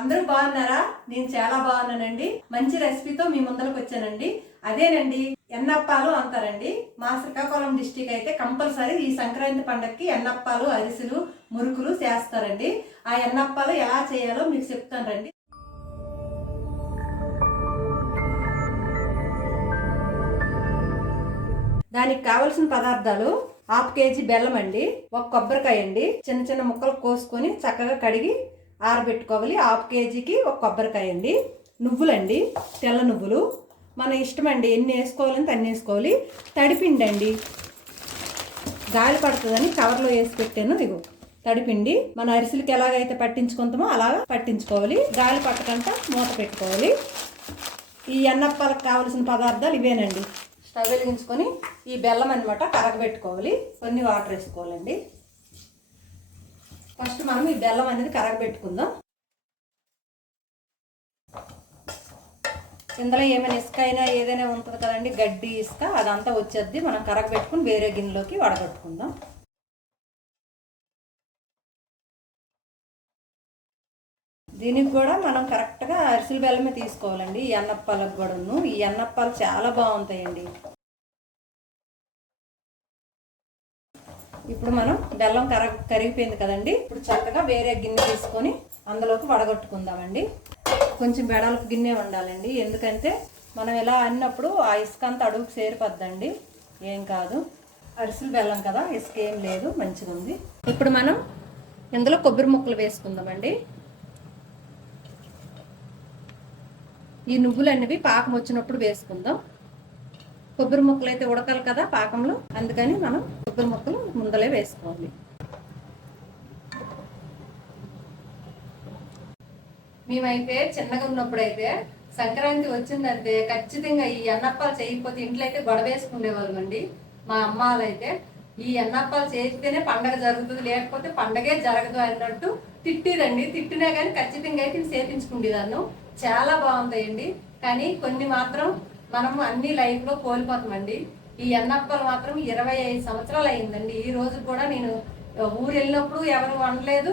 అందరూ బాగున్నారా? నేను చాలా బాగున్నానండి. మంచి రెసిపీతో మీ ముందరకు వచ్చానండి. అదేనండి ఎన్నప్పాలు అంటారండి. మా శ్రీకాకుళం డిస్టిక్ అయితే కంపల్సరీ ఈ సంక్రాంతి పండగకి ఎన్నప్పాలు, అరిసెలు, మురుకులు చేస్తారండి. ఆ ఎన్నప్పాలు ఎలా చేయాలో మీకు చెప్తానండి. దానికి కావలసిన పదార్థాలు: హాఫ్ కేజీ బెల్లం అండి, ఒక కొబ్బరికాయ అండి, చిన్న చిన్న ముక్కలు కోసుకొని చక్కగా కడిగి ఆరబెట్టుకోవాలి. హాఫ్ కేజీకి ఒక కొబ్బరికాయ అండి, నువ్వులండి, తెల్ల నువ్వులు మన ఇష్టం అండి, ఎన్ని వేసుకోవాలంటే అన్ని వేసుకోవాలి. తడిపిండి అండి, గాలి పడుతుందని కవర్లో వేసి పెట్టాను. ఇగో తడిపిండి మన అరిసెలకి ఎలాగైతే పట్టించుకుంటామో అలాగా పట్టించుకోవాలి. గాలి పట్టకుండా మూత పెట్టుకోవాలి. ఈ ఎన్నప్పాలకు కావలసిన పదార్థాలు ఇవేనండి. స్టవ్ వెలిగించుకొని ఈ బెల్లం అనమాట కరగబెట్టుకోవాలి. కొన్ని వాటర్ వేసుకోవాలండి. ఫస్ట్ మనం ఈ బెల్లం అనేది కరగబెట్టుకుందాం. ఇందులో ఏమైనా ఇసుక అయినా ఏదైనా ఉంటుంది కదండి, గడ్డి ఇసుక అదంతా వచ్చేద్ది. మనం కరగబెట్టుకుని వేరే గిన్నెలోకి వడగట్టుకుందాం. దీనికి కూడా మనం కరెక్ట్గా అరిసెల బెల్లమే తీసుకోవాలండి. ఈ అన్నప్పాలకు కూడాను ఈ అన్నప్పాలు చాలా బాగుంటాయండి. ఇప్పుడు మనం బెల్లం కరిగిపోయింది కదండి. ఇప్పుడు చక్కగా వేరే గిన్నె తీసుకొని అందులోకి వడగట్టుకుందామండి. కొంచెం వెడల్పు గిన్నె ఉండాలండి, ఎందుకంటే మనం ఇలా అన్నప్పుడు ఆ ఇసుక అంతా అడుగుకు చేరిపోద్దండి. ఏం కాదు, అరిసెల బెల్లం కదా, ఇసుక ఏం లేదు, మంచిగా ఉంది. ఇప్పుడు మనం ఇందులో కొబ్బరి ముక్కలు వేసుకుందామండి. ఈ నువ్వులు అనేవి పాకం వచ్చినప్పుడు వేసుకుందాం. కొబ్బరి ముక్కలు అయితే ఉడకాలి కదా పాకంలో, అందుకని మనం కొబ్బరి ముక్కలు ముందలే వేసుకోవాలి. మేమైతే చిన్నగా ఉన్నప్పుడు అయితే సంక్రాంతి వచ్చిందంటే ఖచ్చితంగా ఈ అన్నప్పాలు చేయకపోతే ఇంట్లో అయితే గొడవ వేసుకునేవాళ్ళం అండి. మా అమ్మ వాళ్ళైతే ఈ అన్నప్పాలు చేస్తేనే పండగ జరుగుతుంది, లేకపోతే పండగే జరగదు అన్నట్టు తిట్టిరండి. తిట్టినా కానీ ఖచ్చితంగా అయితే చేపించుకునేదాన్ని. చాలా బాగుంటాయండి. కానీ కొన్ని మాత్రం మనం అన్ని లైఫ్లో కోల్పోతామండి. ఈ అన్నప్పాలు మాత్రం 25 సంవత్సరాలు అయిందండి. ఈ రోజు కూడా నేను ఊరు వెళ్ళినప్పుడు ఎవరు వండలేదు,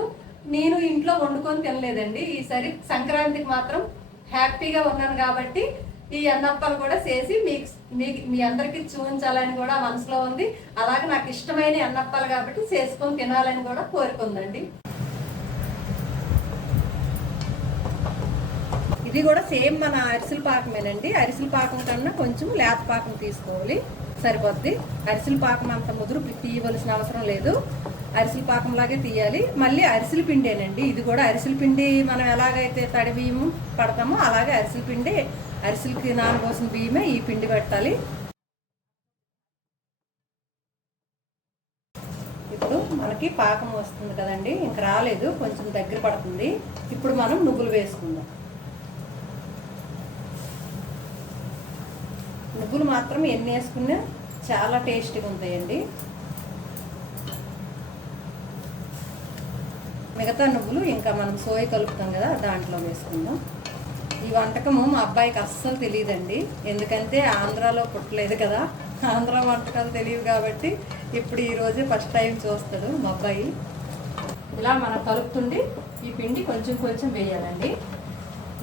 నేను ఇంట్లో వండుకొని తినలేదండి. ఈసారి సంక్రాంతికి మాత్రం హ్యాపీగా ఉన్నాను కాబట్టి ఈ అన్నప్పాలు కూడా చేసి మీ అందరికీ చూపించాలని కూడా మనసులో ఉంది. అలాగే నాకు ఇష్టమైన అన్నప్పాలు కాబట్టి చేసుకొని తినాలని కూడా కోరుకుందండి. ఇది కూడా సేమ్ మన అరిసెల పాకమేనండి. అరిసెల పాకం కన్నా కొంచెం లేత పాకం తీసుకోవాలి, సరిపోద్ది. అరిసెల పాకం అంత ముదురు తీయవలసిన అవసరం లేదు, అరిసెల పాకంలాగే తీయాలి. మళ్ళీ అరిసెల పిండేనండి ఇది కూడా. అరిసెల పిండి మనం ఎలాగైతే తడి బియ్యం పడతామో అలాగే అరిసెల పిండి, అరిసెలకి నానబోసిన బియ్యమే ఈ పిండి పెట్టాలి. ఇప్పుడు మనకి పాకం వస్తుంది కదండి, ఇంక రాలేదు, కొంచెం దగ్గర పడుతుంది. ఇప్పుడు మనం నువ్వులు వేసుకుందాం. నువ్వులు మాత్రం ఎన్ని వేసుకున్నా చాలా టేస్టీగా ఉంటాయండి. మిగతా నువ్వులు ఇంకా మనం సోయ కలుపుతాం కదా, దాంట్లో వేసుకుందాం. ఈ వంటకము మా అబ్బాయికి అస్సలు తెలియదండి, ఎందుకంటే ఆంధ్రాలో పుట్టలేదు కదా, ఆంధ్ర వంటకాలు తెలియదు కాబట్టి ఇప్పుడు ఈరోజే ఫస్ట్ టైం చూస్తాడు మా అబ్బాయి. ఇలా మనం కలుపుతుండి ఈ పిండి కొంచెం కొంచెం వేయాలండి.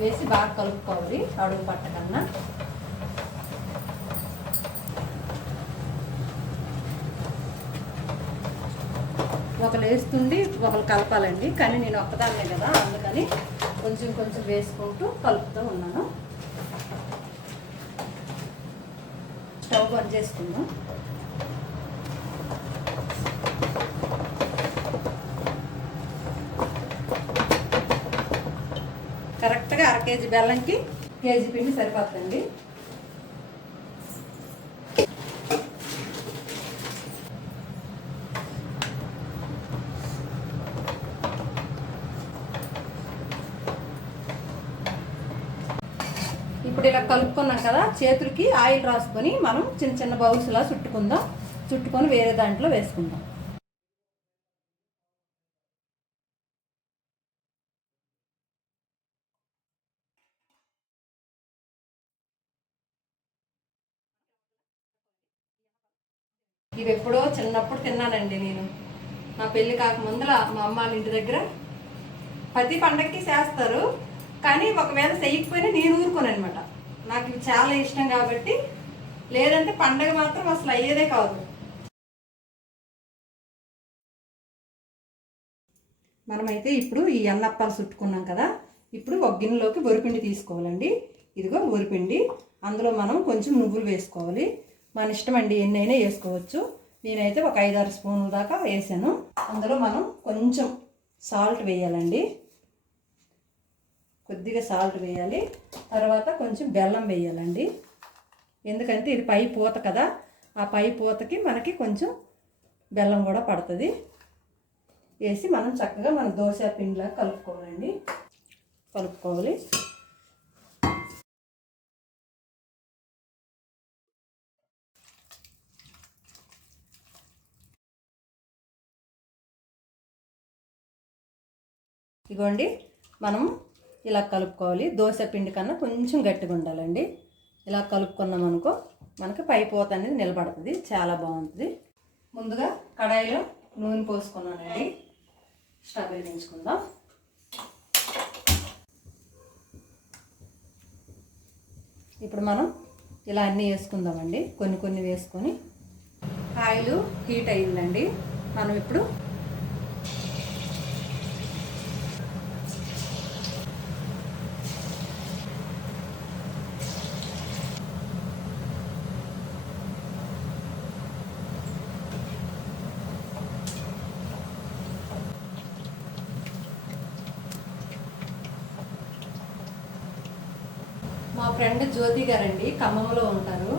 వేసి బాగా కలుపుకోవాలి అడుగు పట్టకన్నా. ఒకరు వేస్తుండి ఒకరు కలపాలండి, కానీ నేను ఒక్కదాన్నే కదా, అందుకని కొంచెం కొంచెం వేసుకుంటూ కలుపుతూ ఉన్నాను. స్టవ్ బంద్ చేసుకుందాం. కరెక్ట్గా 1/2 కేజీ బెల్లంకి కేజీ పిండి సరిపోతుందండి. ఇప్పుడు ఇలా కలుపుకున్నాం కదా, చేతులకి ఆయిల్ రాసుకొని మనం చిన్న చిన్న బౌల్స్లా చుట్టుకుందాం. చుట్టుకొని వేరే దాంట్లో వేసుకుందాం. ఇవి ఎప్పుడో చిన్నప్పుడు తిన్నానండి నేను. నా పెళ్లి కాకముందల మా అమ్మ వాళ్ళ ఇంటి దగ్గర ప్రతి పండగకి చేస్తారు. కానీ ఒకవేళ చేయకపోయినా నేను ఊరుకోను అనమాట. నాకు ఇవి చాలా ఇష్టం కాబట్టి. లేదంటే పండగ మాత్రం అసలు అయ్యేదే కాదు. మనమైతే ఇప్పుడు ఈ అన్నప్పాలు చుట్టుకున్నాం కదా, ఇప్పుడు ఒక గిన్నెలోకి వరిపిండి తీసుకోవాలండి. ఇదిగో వరిపిండి, అందులో మనం కొంచెం నువ్వులు వేసుకోవాలి. మన ఇష్టం అండి, ఎన్నైనా వేసుకోవచ్చు. నేనైతే ఒక 5-6 స్పూన్ల దాకా వేసాను. అందులో మనం కొంచెం సాల్ట్ వేయాలండి, కొద్దిగా సాల్ట్ వేయాలి. తర్వాత కొంచెం బెల్లం వేయాలండి, ఎందుకంటే ఇది పై పూత కదా, ఆ పై పూతకి మనకి కొంచెం బెల్లం కూడా పడుతుంది. వేసి మనం చక్కగా మన దోశ పిండిలా కలుపుకోవాలండి. కలుపుకోవాలి. ఇదిగోండి, మనం ఇలా కలుపుకోవాలి. దోశ పిండి కన్నా కొంచెం గట్టిగా ఉండాలండి. ఇలా కలుపుకున్నాం అనుకో, మనకి పై పూత అనేది నిలబడుతుంది, చాలా బాగుంటుంది. ముందుగా కడాయిలో నూనె పోసుకున్నానండి. స్టవ్ వెలిగించుకుందాం. ఇప్పుడు మనం ఇలా అన్నీ వేసుకుందామండి, కొన్ని కొన్ని వేసుకొని. ఆయిల్ హీట్ అయిందండి. మనం ఇప్పుడు మా ఫ్రెండ్ జ్యోతి గారండి, ఖమ్మంలో ఉంటారు.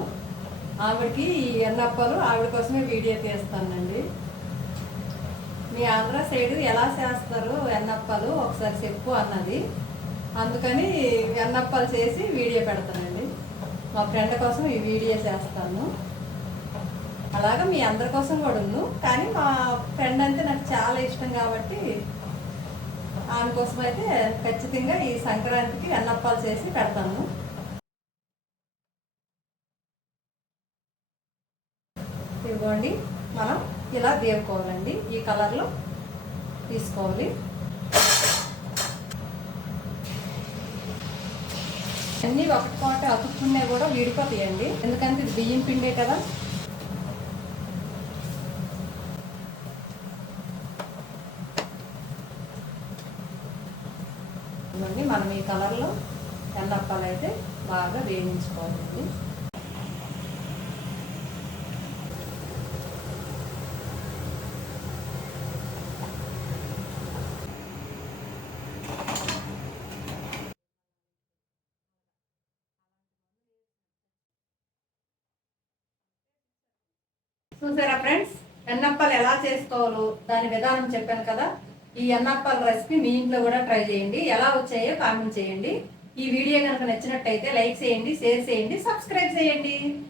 ఆవిడకి ఈ ఎన్నప్పాలు ఆవిడ కోసమే వీడియో తీస్తానండి. మీ ఆంధ్ర సైడ్ ఎలా చేస్తారు ఎన్నప్పాలు ఒకసారి చెప్పు అన్నది, అందుకని ఎన్నప్పాలు చేసి వీడియో పెడతానండి. మా ఫ్రెండ్ కోసం ఈ వీడియో చేస్తాను. అలాగా మీ అందరి కోసం కూడా ఉంది, కానీ మా ఫ్రెండ్ అంటే నాకు చాలా ఇష్టం కాబట్టి ఆమె కోసం అయితే ఖచ్చితంగా ఈ సంక్రాంతికి ఎన్నప్పాలు చేసి పెడతాను. ఇదిగోండి, మనం ఇలా దేవుకోవాలండి, ఈ కలర్లో తీసుకోవాలి. అన్నీ ఒకటి అతుక్కునే కూడా విడిపోతాయండి, ఎందుకంటే ఇది బియ్యం పిండే కదా. ఇదిగోండి, మనం ఈ కలర్లో ఎన్నప్పాలు అయితే బాగా వేయించుకోవాలండి. చూసారా ఫ్రెండ్స్, ఎన్నప్పాలు ఎలా చేసుకోవాలో దాని విధానం చెప్పాను కదా. ఈ ఎన్నప్పాల రెసిపీ మీ ఇంట్లో కూడా ట్రై చేయండి. ఎలా వచ్చాయో కామెంట్ చేయండి. ఈ వీడియో కనుక నచ్చినట్టయితే లైక్ చేయండి, షేర్ చేయండి, సబ్స్క్రైబ్ చేయండి.